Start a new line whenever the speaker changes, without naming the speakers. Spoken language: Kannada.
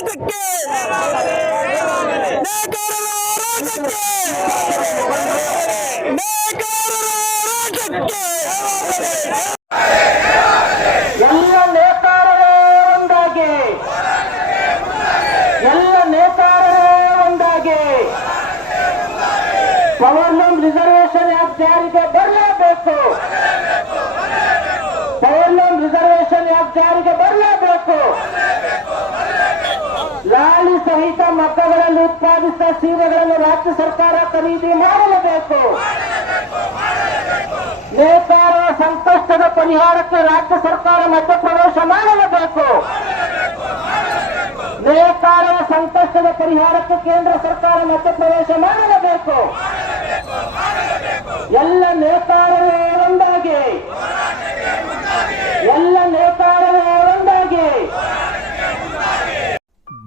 ಹೋರಾಟಕ್ಕೆ ನೇಕಾರರ ನೇಕಾರರ
ಎಲ್ಲ ನೇತಾರರೇ ಒಂದಾಗಿ. ಎಲ್ಲ ನೇತಾರರೇ ಒಂದಾಗಿ. ಪವರ್ನಮ್ ರಿಸರ್ವೇಶನ್ ಆಕ್ಟ್ ಜಾರಿಗೆ ಬರಲೇಬೇಕು. ಪವರ್ನಮ್ ರಿಸರ್ವೇಶನ್ ಆಕ್ಟ್ ಜಾರಿಗೆ ಬರಲೇಬೇಕು. ಸಹಿತ ಮಕ್ಕಳನ್ನು ಉತ್ಪಾದಿಸಿದ ಸೀರೆಗಳನ್ನು ರಾಜ್ಯ ಸರ್ಕಾರ ಖರೀದಿ ಮಾಡಲೇಬೇಕು. ನೇಕಾರ ಸಂಕಷ್ಟದ ಪರಿಹಾರಕ್ಕೆ ರಾಜ್ಯ ಸರ್ಕಾರ ಮಧ್ಯಪ್ರವೇಶ ಮಾಡಲೇಬೇಕು. ನೇಕಾರ ಸಂಕಷ್ಟದ ಪರಿಹಾರಕ್ಕೆ ಕೇಂದ್ರ ಸರ್ಕಾರ ಮಧ್ಯಪ್ರವೇಶ ಮಾಡಲೇಬೇಕು ಎಲ್ಲ ನೇತಾರರೇ ಒಂದಾಗಿ ಎಲ್ಲ ನೇತಾರರೇ ಒಂದಾಗಿ